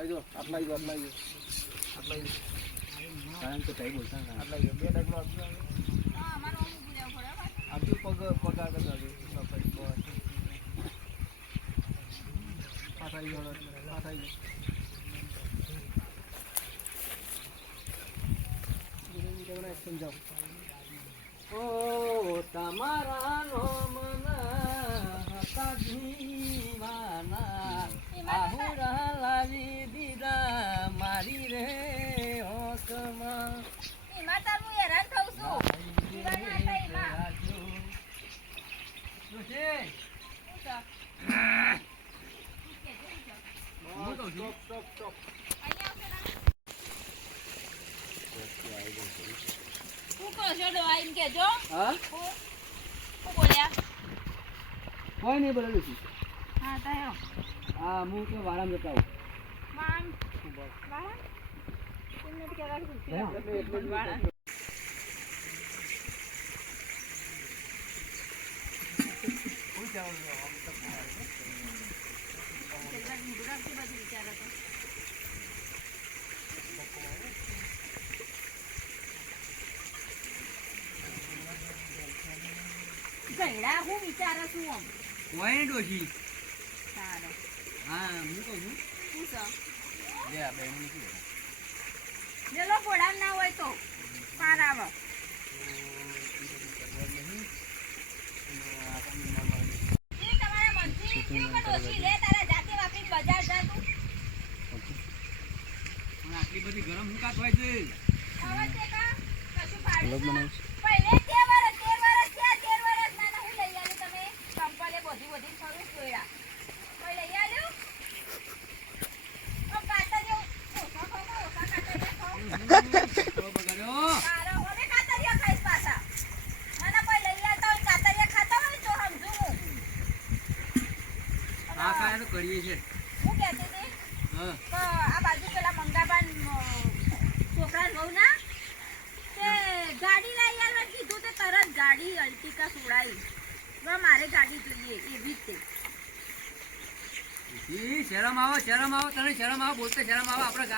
આજો આટલા કારણ કે કઈ બોલતા આટલા બે ડગલો હા અમારો ઊભું રહેવું પડે આજુ પગ આગળ આવી પાછા સમજાવ ઓ તમારા નોમના હતા જીવાના આહુરા લાવી દીધા મારી રે હોકમાં એમાં તાર હું હેરાન થઉં છું જીવાના હતા એમાં શું છે સ્ટોપ શું કહો છો ડોહાઈને કહેજો હા શું બોલ્યા કોઈ નહીં બોલેલું છું હા તાયો હા હું કે વારામ જતા હું મામ વાળા તમને તો કહેવા ખુશી વાળા ગયડા હું વિચારો છું આમ કોઈ ડોશી સારું હા હું કહું છું શું છે લે આ બેન નથી લેલો ઘોડા ના હોય તો પાર આવે તમારા મનથી કેવું ડોશી લે તારા જાતે વાપરી બજાર જા તું પણ આટલી બધી ગરમ મુકાત હોય છે આવા છે કા કશું પાડી અલગ બનાવું પહેલે 13 વર્ષ ના હું લઈ આવી તમે કંપલે બધી ફરું જોયા કોઈ લઈ આવ્યું ઓ કાતા જો ઓછા કાતા તો બગાડ્યો સારો હવે કાતરિયા ખાઈશ પાછા મને કોઈ લઈ આવતા હોય કાતરિયા ખાતા હોય તો સમજુ હું આ કાય તો કરીએ છે હું કહેતી હતી હા તો આ બાજુ પેલા મંગાબાન છોકરા બહુ ના તે ગાડી લઈ આવવા કીધું તે તરત ગાડી અલ્ટિકા છોડાઈ મારે ગાડી જોઈએ એવી જ તે શરમ આવો તને શરમ આવો બોલતે શરમ આવો આપણે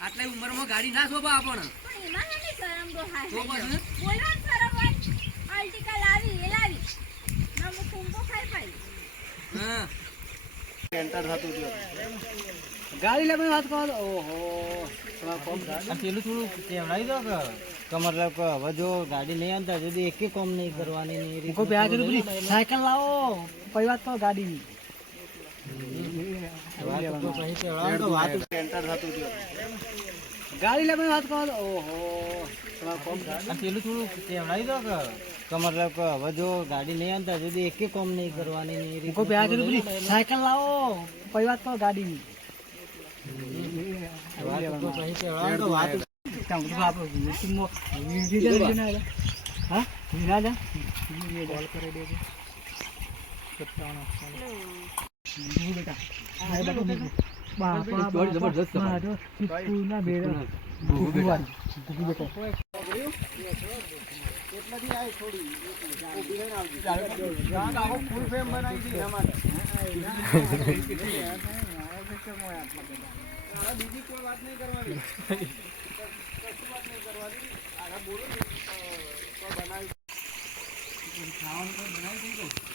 આટલી ઉંમરમાં ગાડી ના શોભા આપણને પણ એમાં નથી શરમ તો તો પછી? બોલવા શરમ હોય અલ્ટિકા લાવી એ લાવી ના હું કુંભો ખાઈ પાઈ હા એન્ટર થતું ગાડી લે વાત કરો ઓહો પેલું થોડું કેવડાવી દો કે મતલબ કે હવે જો ગાડી નહીં આવતા যদি એકે કામ નહીં કરવાની નહીં કોઈ પ્યાર કર્યું પેલી સાયકલ લાવો કઈ વાત કરો ગાડીની એન્ટર થતું ગાડી લે વાત કરો ઓહો પેલું થોડું કેવડાવી દો કે મતલબ કે હવે જો ગાડી નહીં આવતા যদি એકે કામ નહીં કરવાની નહીં કોઈ પ્યાર કર્યું પેલી સાયકલ લાવો કઈ વાત કરો ગાડીની બીજી કોઈ વાત નહીં કરવાની બોલો બનાવી ખાવાનું કોઈ બનાવી દઈ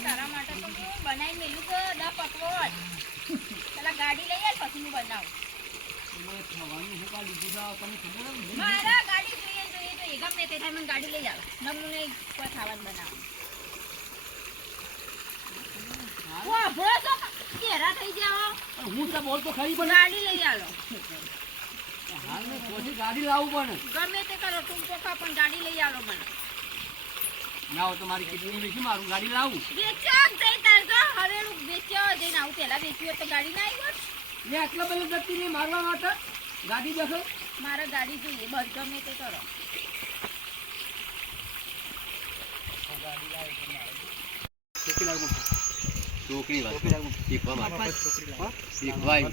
તારા માટે તો હું બનાવી મેલું કે દા પકવટ પેલા ગાડી લઈ આવ પછી હું બનાવું ખાવાનું હું કા લીધું છે તમે ખબર ને મારા ગાડી જોઈએ તો ગમે તે થાય મને ગાડી લઈ આવ નમૂને કોઈ ખાવાનું બનાવું વાહ ભોળા તો કેરા થઈ જાવ હું તો બોલતો ખરી પણ ગાડી લઈ આવો હાલ ને પછી ગાડી લાવવું પણ ગમે તે કરો તું ચોખા પણ ગાડી લઈ આવો મને ના હોય તો મારી કિડની વેચી મારું ગાડી લાવું વેચ્યા જઈ તાર તો હવેડું વેચ્યો જઈને આવું પેલા વેચ્યું તો ગાડી ના આવી હોત ને આટલા બધા જતી નહીં મારવા માટે ગાડી બેસો મારે ગાડી જોઈએ બસ ગમે તે કરો છોકરી શીખવા માટે શીખવાય